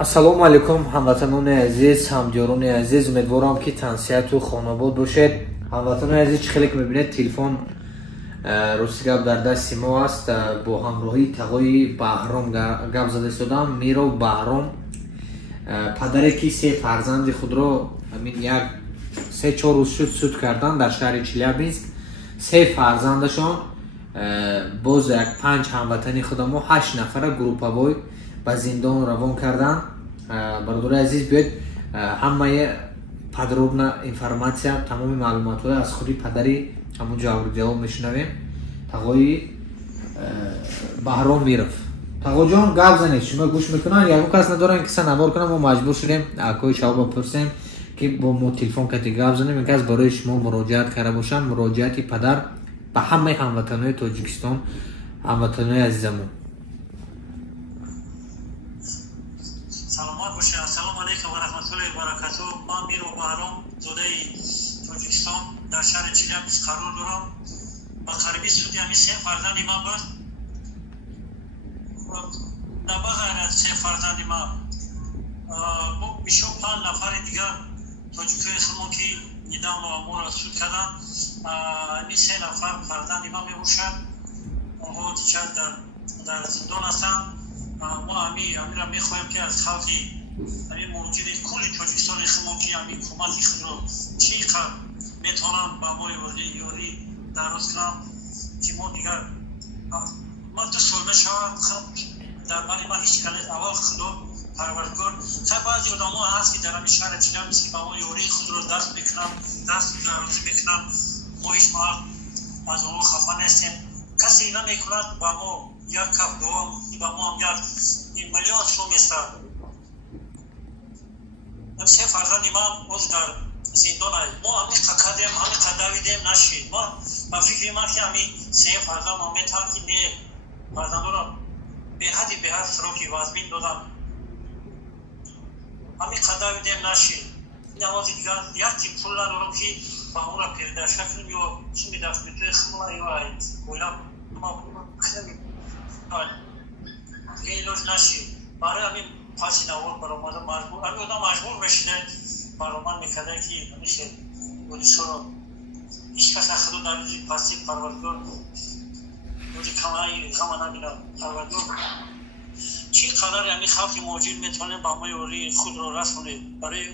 ассалому алайкум ҳамватанони азиз, ҳамҷорони азиз, умедворам ки тансиҳату хонобод бошед. ҳамватанони азиз, чӣ хеле ки мебинед телефон рости гап дар дасти мо аст. бо ҳамроҳии тағои Баҳром гап зада истодам. Миров Баҳром падаре ки се фарзанди худро як 3-4 рӯз шуд суд кардан дар шаҳри Челябинск. се фарзандашон боз як 5 ҳамватани худамо 8 нафара группавой ба зиндон равон кардан. бародари азиз, биёед ҳамаи подробна информатсия, тамоми маълумотҳоро аз худи падари ҳамон ҷавридиҳо мешунавем. тағои Баҳром Миров. тағоҷон, гап занед, шумо гӯш мекунанд, ягон кас надоранд ки санавор кунам. мо маҷбур шудем акои шаҳо бипурсем ки бо мо телефон кати гап занем. ин кас барои шумо муроҷиат карда бошам. муроҷиати падар ба ҳамаи ҳамватанони Тоҷикистон, ҳамватанони азизамон. саломат бошед. ассалому алайкум ва раҳматуллоҳи ва баракатуҳ. ман Миров Баҳром, зодаи Тоҷикистон, дар шаҳри Челябинск қарор дорам. ба қариби суди ҳамин се фарзанди ман буд. дар бағайр аз се фарзанди ман бишо 5 нафари дигар тоҷикои худмо ки нидаму аморо суд карданд. ҳамин се нафар фарзанди ман мебошад. онҳо дичар дар зиндон ҳастанд. мо ҳамира мехоҳем ки аз халқи ҳамин муҳоҷири кулли Тоҷикистони худмо ки ҳамин ҳукумати худро чӣ қадр метавонанд ба мо ёрӣ дароз кунанд ки мо дигар ман 2 сол мешавад дар бали ман ҳеҷ кале аввал худо парвардгор. хай баъзе одамо ҳаст ки дар ҳамин шаҳри Челябинск ба мо ёрии худро даст мекунанд, даст дарозӣ мекунанд. мо ҳеҷ вақт аз онҳо хафа нестем. касе намекунад ба мо як кап дуом, ба мо ҳам як миллион сум местад. се фарзанди ман оз дар зиндон аст. мо ҳамин қакадем, ҳамин қадавидем нашид. мо ба фикри ман ки ҳамин се фарзанд ман метавонад ки не фарзандонам беҳади беҳад сроки вазмин додам. ҳамин қадавидем нашид. навози дигар як тип пул надорам ки ба онро передашта кунем ё чӣ медафтметои химла ё ойлам دیگه ایلوز نشید. برای همین پاسی نوار برآمده مجبور همین آدم مجبور بشیده برآمد میکرده که همیشه پلیسا رو هیچ کس نخدا در روزی پاسی پروردگار روزی کمایی غم نبینه پروردگار چی قدر همین خلق مهاجر میتونه با ما یوری خود رو رسونه. برای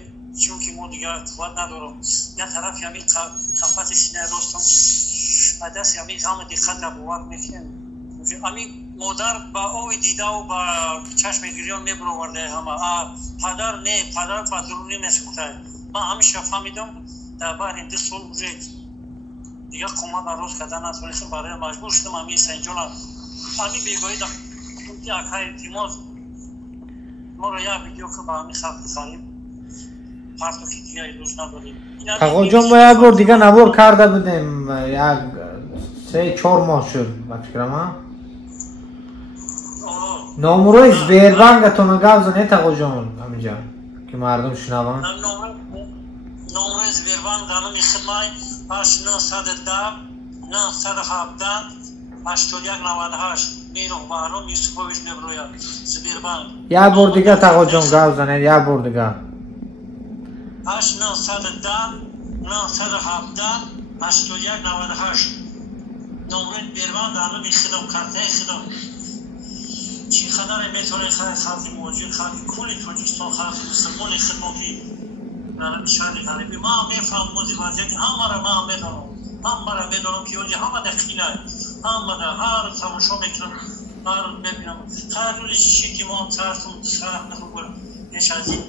چون که ما دیگه قوت ندارم. یه طرف همین کفت سینه راستم دست همین غم دقت رو باور میکنم. همین مادر با اوی دیده و با چشم گریان میبرورده همه. پدر نه، پدر پدرونی میسکوته. من همیشه فهمیدم در بعد این 2 سال دیگه قومت روز کردن نتونستم. برای مجبور شدم همین سنجان همین بیگاهی دم اونتی اکای تیماز ما رو یک ویدیو که با همین خلق بخاریم پرتو که دیگه روز نداریم. آقا جان ما یک بار دیگه نوار کرده بودیم، یک 3-4 ماه شد فکرم. نامروی زبیربانگتون گاو زنید آقا جان همینجا که مردم شنوان. نامروی زبیربانگ دارم خدمت 8910 917 8198 میرو بهرام یوسفویچ نبرویا زبیربانگ. یک بار دیگه آقا جان گاو زنید، یک بار دیگه 8910 917 8198 نامروی زبیربانگ دارم خدمت کرده خدمت. چی قدر میتونه خلقی موجود خلقی کلی توجیستان خلقی مسلمان خدماتی در شهر غریبی ما میفهم موزی وضعیت همه را ما میدانم که اونجا همه دقیقه همه در هر تماشا میکنم هر ببینم هر روزی چی که ما هم ترسم سرح نخوبر پیش از این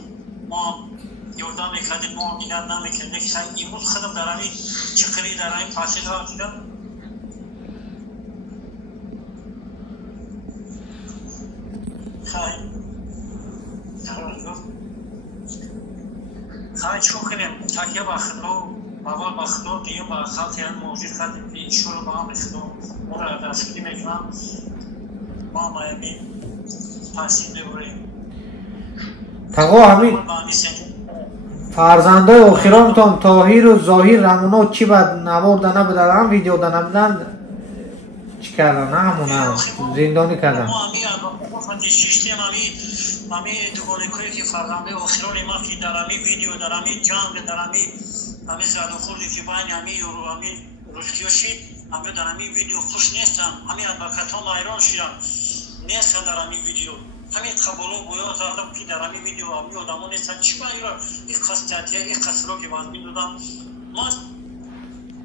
ما یردم میکردیم ما هم دیگر نمیکردیم که خیلی امروز خودم در همین چکری در همین فاصله ها دیدم. خواهی چون کنیم تاکیه با خدا اول با خدا دیگه با خلقی هم موجود کردیم که ایشون رو با هم خدا ما را دستگیری میکنم. ما هم همین پاسیم ببریم. تقا همین فرزنده آخرانتان طاهر و ظاهر همونا چی باید نوارده نبودن هم ویدیو ده نبودن چی کردن؟ نه همون زندانی کردن. ما همی شیشتیم همی دوگانکایی که فرزنده آخران ما که در همی ویدیو در همی جنگ در همی زد و خوردی که باید همی یورو همی رشتیو شید همی در همی ویدیو خوش نیستم همی ادبکت ها مایران شیرم نیستن در همی ویدیو همی قبولو گویا زردم که در همی ویدیو همی آدمون نیستن چی باید این قصدیه این قصد رو که باید میدودم ما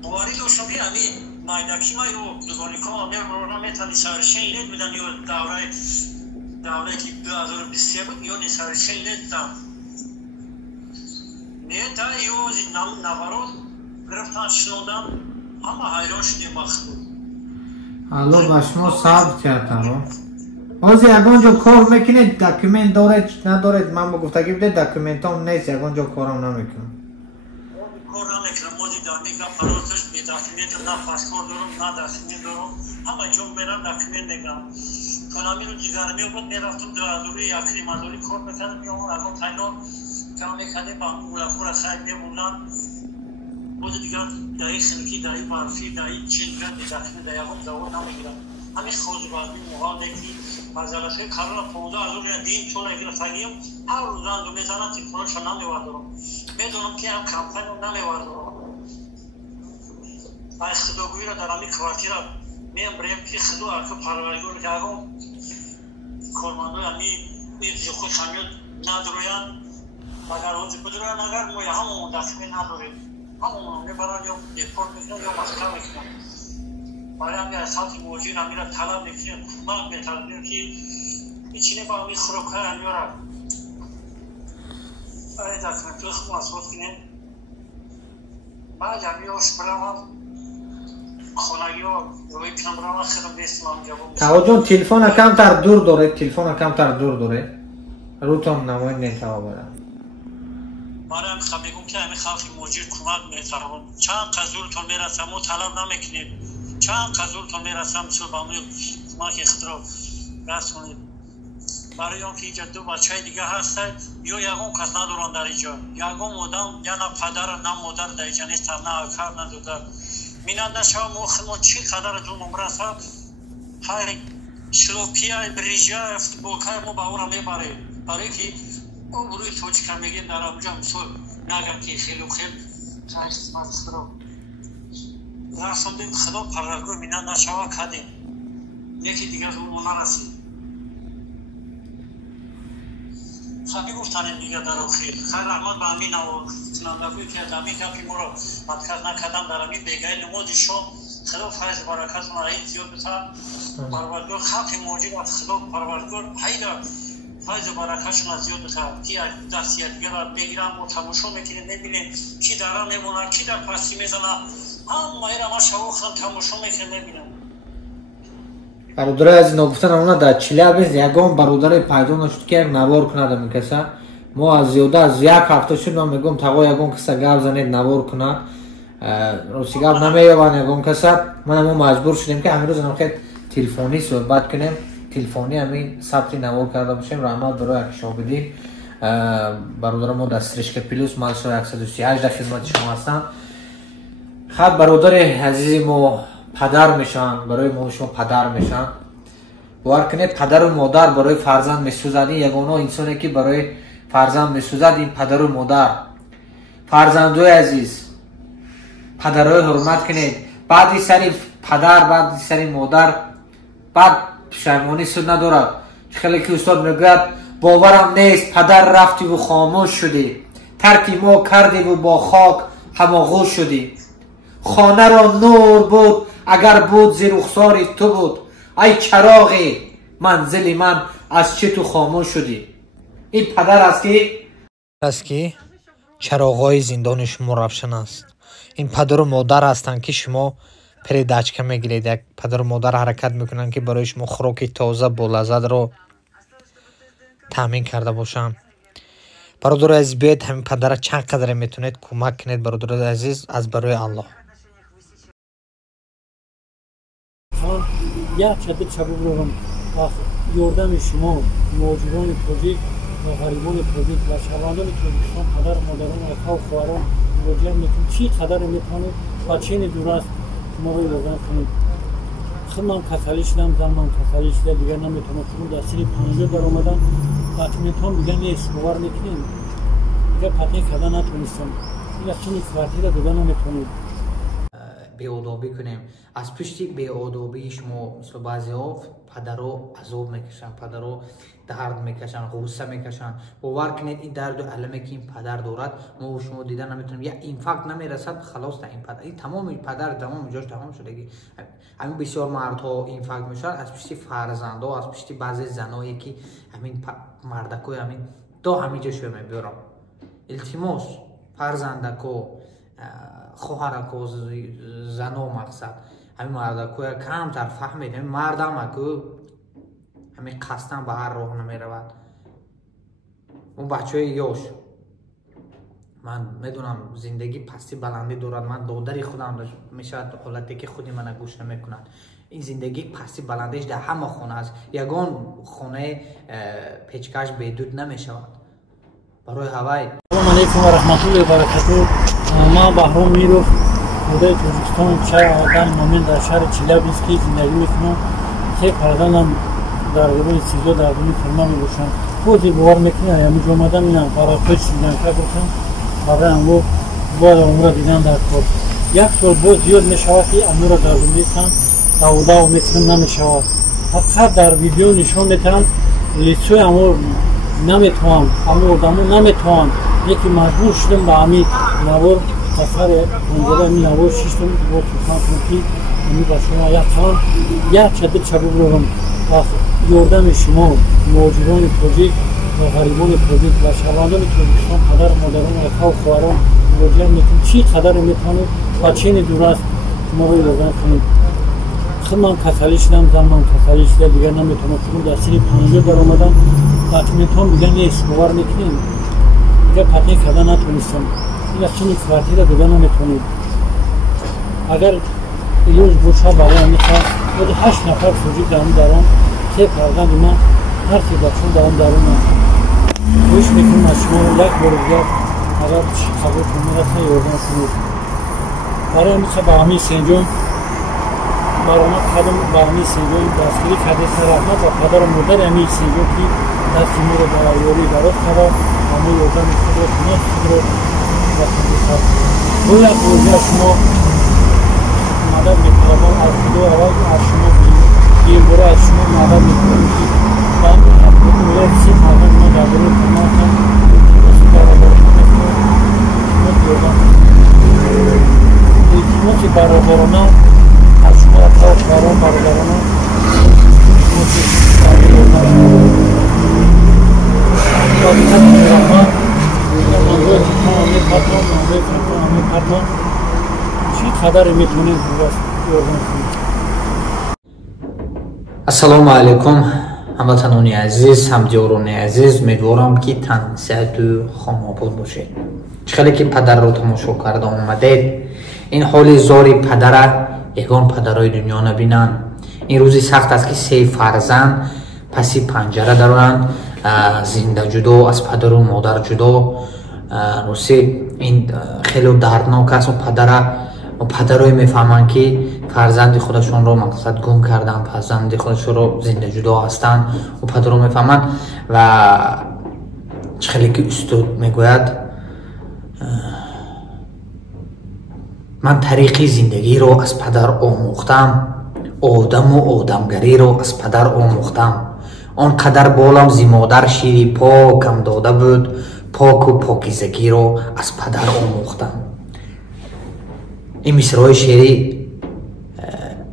بواری دوشم که همی نایدکی ما یو دوگانیکا همی رو میتونی سرشن لید بدن یا دوره که 2023 بود یا سرشن لید دم نه تا یو نوارو گرفتن شنودم اما حیران شدیم مخبود الله باشما ثبت کردم آزی یگانجا کار میکنه دکومنت داره نداره من با گفتگی بده دکومنت هم نیست یگانجا کارم نمیکنم کار نمیکنم ما دیدم میگم پراتش بی دکومنت نه پاسپورت دارم نه دکومنت دارم همه جون میرم دکومنت نگم کنامی رو دیگرمی بود میرفتم دوری یکری مداری کار میکردم میامون اگه تاینا کام میکردیم با مولخور از خیلی میمونم بود دیگر دایی خلقی دایی برفی دایی چین گرد دکومنت دایی هم دوار نمیگیرم همین خوز بازمی موقع نکی مزالشه کارون پودا از اون دین طول اگر فنیم هر روزان دو میزنم تلفنش نمیواردم میدونم که هم کمپانی نمیواردم از خداگویی را در همی کوارتیر میم بریم که خدو ارکو پرورگور که اگم کارماندو همی میرزی خود خمیل ندرویان اگر روزی بدرویان اگر ما همون دخمی نداریم همون میبرن یا دیپورت میکنن یا مسکر میکنن برای همی اساسی موجین همی را طلب میکنیم کمک میتردیم که میچینه با همی خروکه همی را برای دکمنتو خود مسئول کنیم بعد همی هاش برام خانگی ها روی کنم برام خیلی بیستم هم جواب تاو جون تلفن کم تر دور داره تلفن کم تر دور داره روتون نماید نیتاو برم برای همی خواهد میگم که همی خلقی موجیر کمک میترم چند قضورتون میرسم و طلب نمیکنید چند قضورتون میرسم مثل با همون کمک اختراع بس کنید برای اون که اینجا دو بچه دیگه هستن یا یکم کس ندارن در اینجا یکم آدم یا نه پدر نه مادر در اینجا نیستن نه اکر نه دودر مینند نشوه موخمون چی قدر دو نمره هستن های شلوکی های بریجی های فوتبولک های ما با اون میبره برای که او بروی توچی که میگیم در اونجا مثل نگم که خیلی خیلی اختراع رسوندیم خدا پررگوی مینند نشوه کدیم یکی دیگه از اون نرسید خیلی گفتن دیگه در خیر خیر رحمت به امین و تنندگوی که دمی که ما رو مدکر نکردم در امین بگه نمودی شد خدا فیض برکت ما رایی زیاد بسر پروردگار خلق موجود از خدا پروردگار حیده فیض برکتشون زیاد بسر کی دستیت دیگه را بگیرم و تماشا میکنیم نبینیم کی درم میمونه کی در پسی میزنه اما ایره ما شوخم تماشا میکنیم نبینیم برادر از نگفتن اونا در چیله بیست یکم برادر پیدا نشد که نوار کنه در میکسه ما از زیاده از یک هفته شد من میگم تقا یکم کسا گرد زنید نوار کنه روسی گرد نمیابن یکم کسا من همون مجبور شدیم که همین روز نمخید تلفونی صحبت کنیم تلفونی همین ثبتی نوار کرده باشیم رحمت برای اکشا بدیم برادر ما دسترشک پلوس مال 138 در خدمت شما هستم خب برادر عزیز ما پدر میشن برای ما شما پدر میشن باور کنید پدر و مادر برای فرزند میسوزد یگانه انسانی که برای فرزند میسوزد این پدر و مادر فرزندای عزیز پدرای حرمت کنید بعد سری پدر بعد سری مادر بعد پشیمانی سود نداره خیلی که استاد میگه باورم نیست پدر رفتی و خاموش شدی ترکی ما کردی و با خاک هماغوش شدی خانه را نور بود اگر بود زیر رخسار تو بود ای چراغ منزل من از چه تو خاموش شدی این پدر است که چراغای زندان شما روشن است این پدر و مادر هستند که شما پری دچکه میگیرید یک پدر و مادر حرکت میکنن که برای شما خوراک تازه با لذت رو تامین کرده باشن برادر عزیز بیاید همین پدر چند قدر میتونید کمک کنید برادر عزیز از برای الله یک شدید شباب رو یاردم شما مهاجران پروژه و غریبان پروژه و شهروندان کردستان پدر مادران و اخوان خواهران مراجعه میکنید چی قدر میتونید و چه دور است ما رو یاردم کنید من کسلی شدم زمان کسلی شده دیگر نمیتونم چون دستیری 50 در اومدم داتیمنتام دیگر نیست باور میکنیم دیگر پتنی کردن نتونستم این از چون کارتی را دیگر نمیتونیم بی‌آدابی کنیم از پشت بی‌آدابی شما مثل بعضی‌ها پدرها عذاب میکشن پدرها درد میکشن غصه میکشن باور کنید این درد و علمه که این پدر دارد ما و شما دیدن نمیتونیم یا این فقط نمیرسد خلاص تا این پدر این تمام پدر تمام جاش تمام شدگی همین بسیار مردها این فقط میشن از پشت فرزندها از پشت بعضی زنایی که همین مردکای همین تا همینجا شو میبرم التماس فرزندکو خواهرکو زنو مقصد همین مردکو کمتر فهمید همین مردمکو همین قصدن به هر راه نمیرود اون بچه های یاش من میدونم زندگی پستی بلندی دارد من دادری خودم میشد حالتی که خودی من گوش نمیکنند این زندگی پستی بلندش در همه خونه است یگان خونه پیچکش بدود نمیشود برای هوای سلام علیکم و رحمت الله و برکاته ما بهرام میرو خدای تاجیکستان چای آدم مومن در شهر چیلیابینسک زندگی میکنم سه فرزندم در روی 13 در روی فرما میباشم خودی باور میکنه امروز اومدم اینا برای خود سریلانکا گفتم برای امروز باید عمره دیدن در کار یک سال باز زیاد میشود که امور در روی میکنم داودا و میکنم نمیشود فقط در ویدیو نشان میتونم لیسوی امور نمیتوانم امور دامو نمیتوانم یکی مجبور شدم به امی نوار سفر منزله امی نوار شیشتم با سلطان کنکی امی با شما یک چند یک چدر چبوب روم یاردم شما مهاجران تاجیک و غریبان تاجیک و شهروندان تاجیکستان پدر مادران اخوان و خواهران مراجعه میکنید چی قدر میتونید و چین دور است ما رو یادداشت کنید خب من کسلی شدم زمان کسلی شده دیگر نمیتونم چون دستیری 50 در اومدم داتیمنتام دیگر نیست باور میکنیم دیگر پتنی کردن نتونستم این از چون کارتی را دیگر نمیتونید اگر یوز بوشا برای همیشه بود 8 نفر توجیک دارم سه فرزند من هر سی بچون دارم گوش میکنم از شما یک بار دیگر اگر قبول کنید اصلا یاردم کنید برای همیشه با همی سنجون برای قدم با همی سنجون دستگیری کرده سر رحمت و پدر و مادر همی سنجون که دستی میره برای یاری درست کرده همه یاردم خود رو کنید خود رو بخونی سر دو یک بار شما مدد میکنم از دو اول از شما این برای از شما مدد میکنم که من باید سی مدد ما در برای کنم التماس برادرانه از شما اطلاع برادرانه چی قدر میتونید یاردم کنید السلام علیکم هموطنان عزیز همجوران عزیز امیدوارم که تن صحت و خانواد باشید چخیلی که پدر رو تماشا کرده آمدید این حال زاری پدر یگان پدرای دنیا نبینن این روزی سخت است که سه فرزند پسی پنجره دارند زنده جدا از پدر و مادر جدا روسی این خیلی دردناک است و پدرای میفهمند که فرزند خودشون رو مقصد گم کردن فرزند خودشون رو زنده جدا هستن و پدرها میفهمند و خیلی که استاد میگوید من طریقی زندگی رو از پدر آموختم آدم و آدمگری رو از پدر آموختم آنقدر بالم زی مادر شیری پاکم داده بود پاک و پاکیزگی رو از پدر آموختم این مصرهای شعری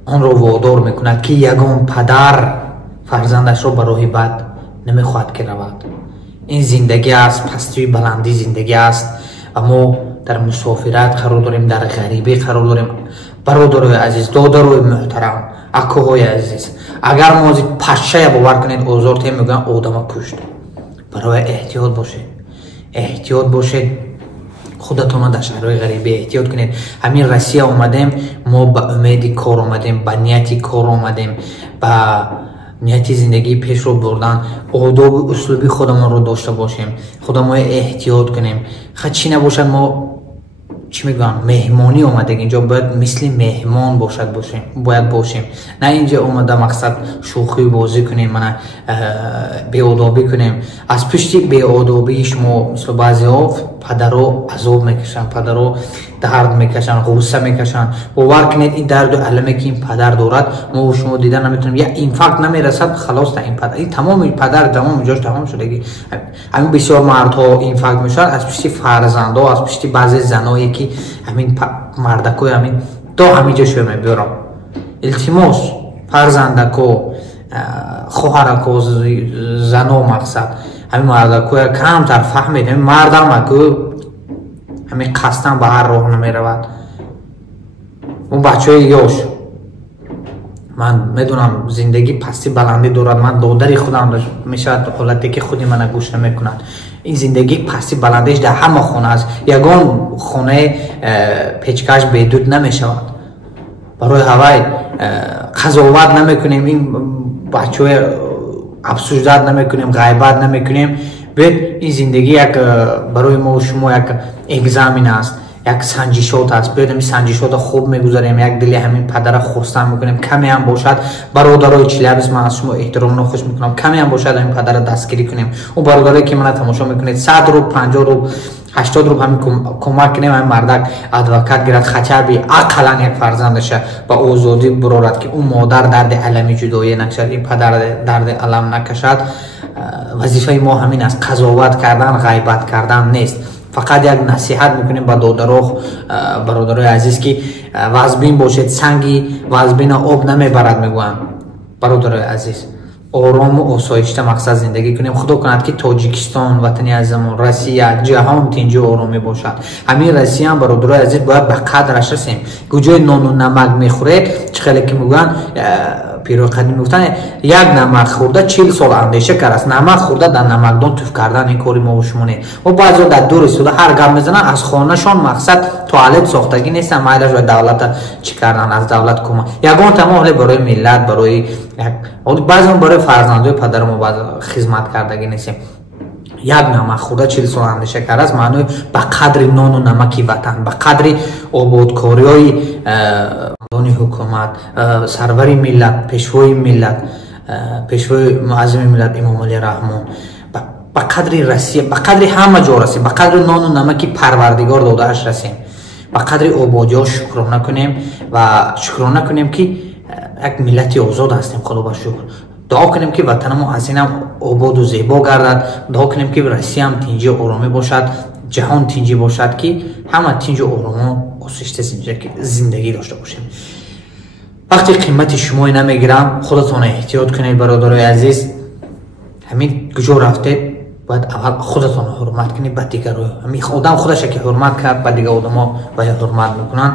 آن رو وادار میکند که یگان پدر فرزندش رو به راه بد نمیخواهد که رود این زندگی است پستی بلندی زندگی است و ما در مسافرت قرار داریم در غریبی قرار داریم برادرای عزیز دادرای محترم اکوهای عزیز اگر ما از پشه باور کنید آزارتیم میگن آدم کشت برای احتیاط باشید خودتون در شهرهای غریبی احتیاط کنید همین روسیه اومدیم ما با امید کار اومدیم با نیتی کار اومدیم با نیتی زندگی پیش رو بردن آداب و اسلوبی خودمون رو داشته باشیم خودمون احتیاط کنیم چی نباشد ما چی میگن مهمانی اومده اینجا باید مثل مهمان باید باشیم نه اینجا اومده مقصد شوخی بازی کنیم من بی‌آدابی کنیم از پشت بی‌آدابی شما مثل بعضی ها پدرها عذاب میکشن پدرها درد میکشن غصه میکشن باور کنید این درد و علمی که این پدر دارد ما و شما دیدن نمیتونیم یا این فقط نمیرسد خلاص تا این پدر این تمام پدر تمام جاش تمام شدگی همین بسیار مردها این فقط میشن از پشت فرزندها از پشت بعضی زنایی که همین مردکوی همین تا همینجا شو میبرم التماس فرزندکو خواهرکو زنو مقصد همین مردکوی کمتر فهمید همین مردم که همین قصدن به هر راه نمی رود اون بچه های یاش من میدونم زندگی پستی بلندی دارد من دادری خودم میشود حالتی که خودی من گوش نمی کنند این زندگی پستی بلندیش در همه خونه است یگان خونه پیچکش بیدود نمی شود برای هوای قضاوت نمی کنیم این بچه های افسوس نمی کنیم غیبت نمی کنیم این زندگی یک برای ما و شما یک اگزامین است یک سنجشات است بیاید این سنجشات خوب میگذاریم یک دلی همین پدر خواستن میکنیم کمی هم باشد برادرای چلیابس من از شما احترام خوش میکنم کمی هم باشد این پدر دستگیری کنیم اون برادرایی که من تماشا میکنید 100 رو 50 رو 80 رو همین کمک کنیم همین مردک ادوکات گیرد خچر بی اقلا یک فرزندشه با آزادی برارد که اون مادر درد علمی جدایی نکشد این پدر درد علم نکشد وظیفه ما همین است قضاوت کردن غیبت کردن نیست فقط یک نصیحت میکنیم با دادرها برادرای عزیز که وزبین باشید سنگی وزبین آب نمیبرد میگویم برادرای عزیز آرام و آسایشته مقصد زندگی کنیم خدا کند که تاجیکستان وطنی عزیزمون روسیه جهان تینجا آرامی باشد همین روسیه هم برادرای عزیز باید به قدرش رسیم کجای نان و نمک میخوره چه خیلی که میگن پیرو قدیم میگفتن یک نمک خورده 40 سال اندیشه کرد است نمک خورده در نمکدان توف کردن این کاری ما و شما نه و بعضی در دور استوده هر گپ میزنن از خانهشان مقصد توالت ساختگی نیستن مایلش و دولت چی کردن از دولت کمک یگان تمام برای ملت برای بعضی برای فرزندای پدر ما بعض خدمت کردگی نیستیم یک نمک خورده 40 سال اندیشه کرده است معنی به قدر نان و نمکی وطن به قدر آبادکاری های دانی حکومت سروری ملت پیشوای ملت پیشوای معظم ملت امام علی رحمان به قدر رسیه به قدر همه جا رسیم به قدر نان و نمکی پروردگار داده اش رسیم به قدر آبادی ها شکرانه کنیم و شکرانه کنیم که یک ملتی آزاد هستیم خدا با شکر دعا کنیم که وطن ما از اینم آباد و زیبا گردد دعا کنیم که روسیه هم تینجی آرامی باشد جهان تینجی باشد که همه تینجی آرامی آسایشته زندگی داشته باشیم وقتی قیمت شما نمیگیرم خودتون احتیاط کنید برادرای عزیز همین کجا رفته باید اول خودتون حرمت کنید بعد دیگر رو همین آدم خودش که حرمت کرد بعد دیگر آدم ها باید حرمت میکنن